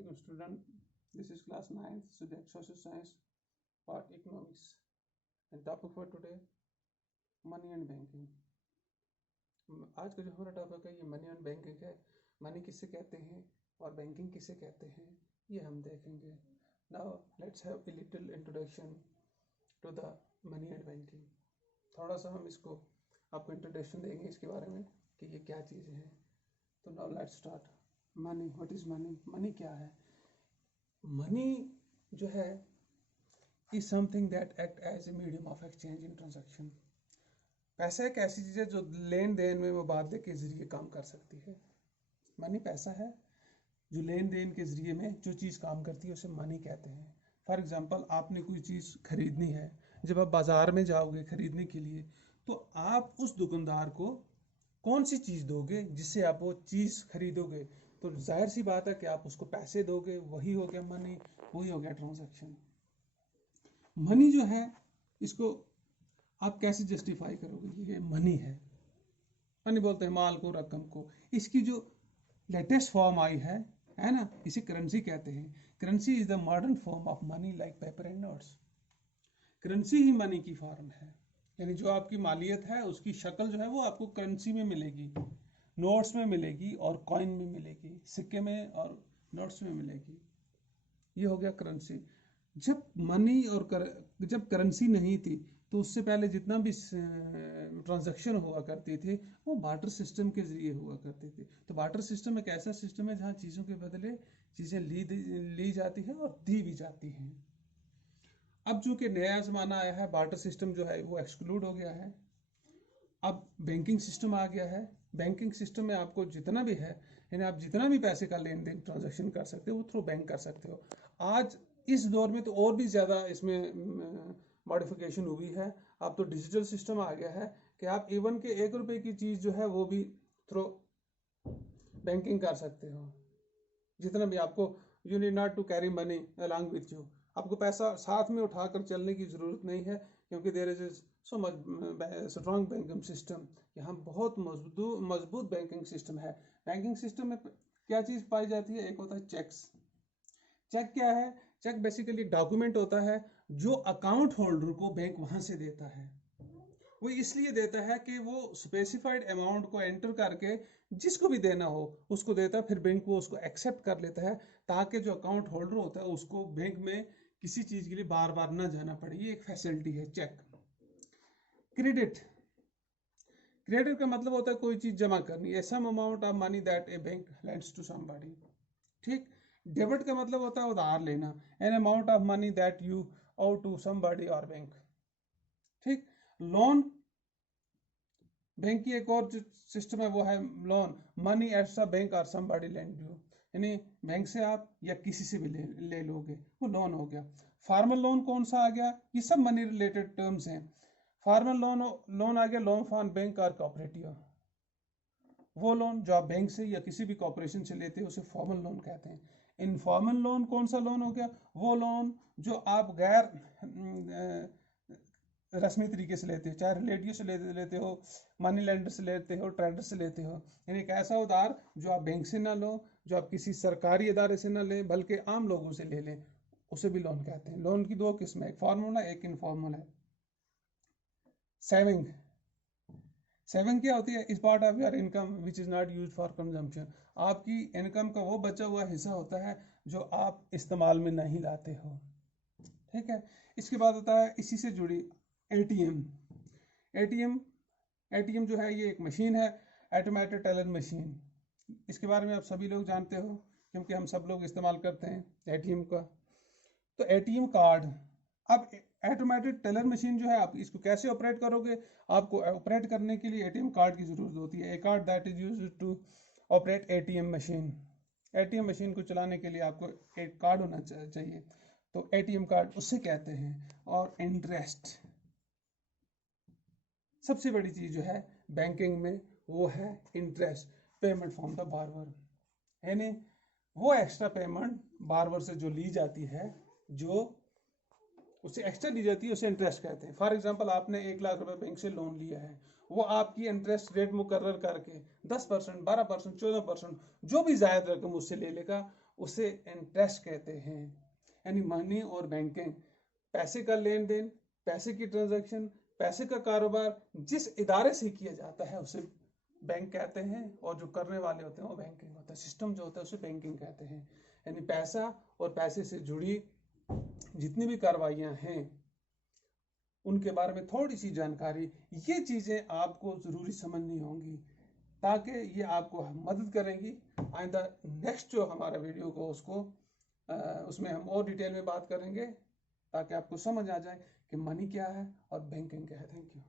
Assalamualaikum student. This is class 9th subject social science part economics and topic for today money and banking. आज का जो हमारा topic है ये money and banking है. Money किसे कहते हैं और बैंकिंग किसे कहते हैं ये हम देखेंगे. Now let's have a little introduction to the money and banking. थोड़ा सा हम इसको आपको इंट्रोडक्शन देंगे इसके बारे में कि ये क्या चीज़ें हैं. तो now let's start. Money, what is money? Money क्या है? मनी जो है is something that act as a medium of exchange in transaction. पैसा एक ऐसी चीज़ है जो लेन देन में मुबादले के जरिए काम कर सकती है. मनी पैसा है जो लेन देन के जरिए में जो चीज़ काम करती है उसे मनी कहते हैं. फॉर एग्जांपल आपने कोई चीज़ खरीदनी है, जब आप बाज़ार में जाओगे खरीदने के लिए तो आप उस दुकानदार को कौन सी चीज़ दोगे जिससे आप वो चीज़ खरीदोगे, तो जाहिर सी बात है कि आप उसको पैसे दोगे. वही हो गया मनी, वही हो गया ट्रांजैक्शन. मनी जो है इसको आप कैसे जस्टिफाई करोगे? ये मनी है. मनी बोलते हैं माल को, रकम को. इसकी जो लेटेस्ट फॉर्म आई है ना, इसे करेंसी कहते हैं. Currency is the modern form of money like paper and notes. Currency he money की फॉर्म है, यानी जो आपकी मालियत है उसकी शक्ल जो है वो आपको करेंसी में मिलेगी, नोट्स में मिलेगी और कॉइन में मिलेगी, सिक्के में और नोट्स में मिलेगी. ये हो गया करेंसी. जब मनी और जब करेंसी नहीं थी तो उससे पहले जितना भी ट्रांजैक्शन हुआ करती थी वो बार्टर सिस्टम के जरिए हुआ करते थे. तो बार्टर सिस्टम एक ऐसा सिस्टम है जहाँ चीज़ों के बदले चीज़ें ली जाती है और दी भी जाती हैं. अब चूंकि नया ज़माना आया है, बार्टर सिस्टम जो है वो एक्सक्लूड हो गया है. अब बैंकिंग सिस्टम आ गया है. बैंकिंग सिस्टम में आपको जितना भी है, यानी आप जितना भी पैसे का लेन देन ट्रांजैक्शन कर सकते हो वो थ्रू बैंक कर सकते हो. आज इस दौर में तो और भी ज़्यादा इसमें मॉडिफिकेशन हुई है. अब तो डिजिटल सिस्टम आ गया है कि आप इवन के 1 रुपए की चीज़ जो है वो भी थ्रू बैंकिंग कर सकते हो. जितना भी आपको, you need not to carry money along with you. आपको पैसा साथ में उठाकर चलने की ज़रूरत नहीं है, क्योंकि there is so much strong banking system. यहाँ बहुत मजबूत बैंकिंग सिस्टम है. बैंकिंग सिस्टम में क्या चीज़ पाई जाती है? एक होता है चेक्स. चेक क्या है? चेक बेसिकली डॉक्यूमेंट होता है जो अकाउंट होल्डर को बैंक वहाँ से देता है. वो इसलिए देता है कि वो स्पेसिफाइड अमाउंट को एंटर करके जिसको भी देना हो उसको देता है, फिर बैंक वो उसको एक्सेप्ट कर लेता है ताकि जो अकाउंट होल्डर होता है उसको बैंक में किसी चीज़ के लिए बार बार ना जाना पड़े. ये एक फैसिलिटी है चेक. क्रेडिट. क्रेडिट का मतलब होता है कोई चीज़ जमा करनी, a sum amount of money that a bank lends to somebody. ठीक. डेबिट का मतलब होता है उधार लेना, an amount of money that you owe to somebody और बैंक. ठीक. लोन, बैंक की एक और जो सिस्टम है वो है loan. Money at a bank और समबडी लेंड यू, यानी बैंक से आप या किसी से भी ले लोगे, वो लोन हो गया. फार्मल लोन कौन सा आ गया? ये सब मनी रिलेटेड टर्म्स हैं. फार्मल लोन आ गया लोन फॉर बैंक और कोऑपरेटिव. वो लोन जो आप बैंक से या किसी भी कॉर्पोरेशन से लेते हो उसे फॉर्मल लोन कहते हैं. इनफॉर्मल लोन कौन सा लोन हो गया? वो लोन जो आप गैर रस्मी तरीके से लेते हो, चाहे रिलेटिव से लेते हो, मनी लेंडर से लेते हो, ट्रेडर से लेते हो. यानी एक ऐसा उधार जो आप बैंक से ना लो, जो आप किसी सरकारी इदारे से ना लें, बल्कि आम लोगों से ले लें, उसे भी लोन कहते हैं. लोन की 2 किस्में, एक फॉर्मल है एक इनफॉर्मल है. सेविंग. सेविंग क्या होती है? इस part of your income which is not use for consumption. आपकी इनकम का वो बचा हुआ हिस्सा होता है जो आप इस्तेमाल में नहीं लाते हो. ठीक है. इसके बाद होता है इसी से जुड़ी एटीएम. एटीएम जो है ये एक मशीन है, ऑटोमेटेड टेलर मशीन. इसके बारे में आप सभी लोग जानते हो क्योंकि हम सब लोग इस्तेमाल करते हैं एटीएम का. तो एटीएम कार्ड. अब ऑटोमेटेड टेलर मशीन जो है आप इसको कैसे ऑपरेट करोगे? आपको ऑपरेट करने के लिए एटीएम कार्ड की ज़रूरत होती है. A card that is used to operate ATM machine. ATM machine को चलाने के लिए आपको एक कार्ड होना चाहिए, तो एटीएम कार्ड उससे कहते हैं. और इंटरेस्ट, सबसे बड़ी चीज़ जो है बैंकिंग में वो है इंटरेस्ट. पेमेंट फ्रॉम द बारवर, यानी वो एक्स्ट्रा पेमेंट बारवर से जो ली जाती है, जो उससे एक्स्ट्रा ली जाती है उसे इंटरेस्ट कहते हैं. फॉर एग्जांपल आपने 1 लाख रुपए बैंक से लोन लिया है, वो आपकी इंटरेस्ट रेट मुकर्रर करके 10%, 12%, 14% जो भी जायद रकम उससे ले लेगा उसे इंटरेस्ट कहते हैं। यानी मनी और बैंकिंग, पैसे का लेन देन, पैसे की ट्रांजैक्शन, पैसे का कारोबार जिस इदारे से किया जाता है उसे बैंक कहते हैं, और जो करने वाले होते हैं वो बैंकिंग होता है। सिस्टम जो होता है उसे बैंकिंग कहते हैं। यानी पैसा और पैसे से जुड़ी जितनी भी कार्रवाइयाँ हैं उनके बारे में थोड़ी सी जानकारी, ये चीज़ें आपको ज़रूरी समझनी होंगी ताकि ये आपको मदद करेंगी। आइंदा नेक्स्ट जो हमारा वीडियो को उसमें हम और डिटेल में बात करेंगे ताकि आपको समझ आ जाए कि मनी क्या है और बैंकिंग क्या है। Thank you.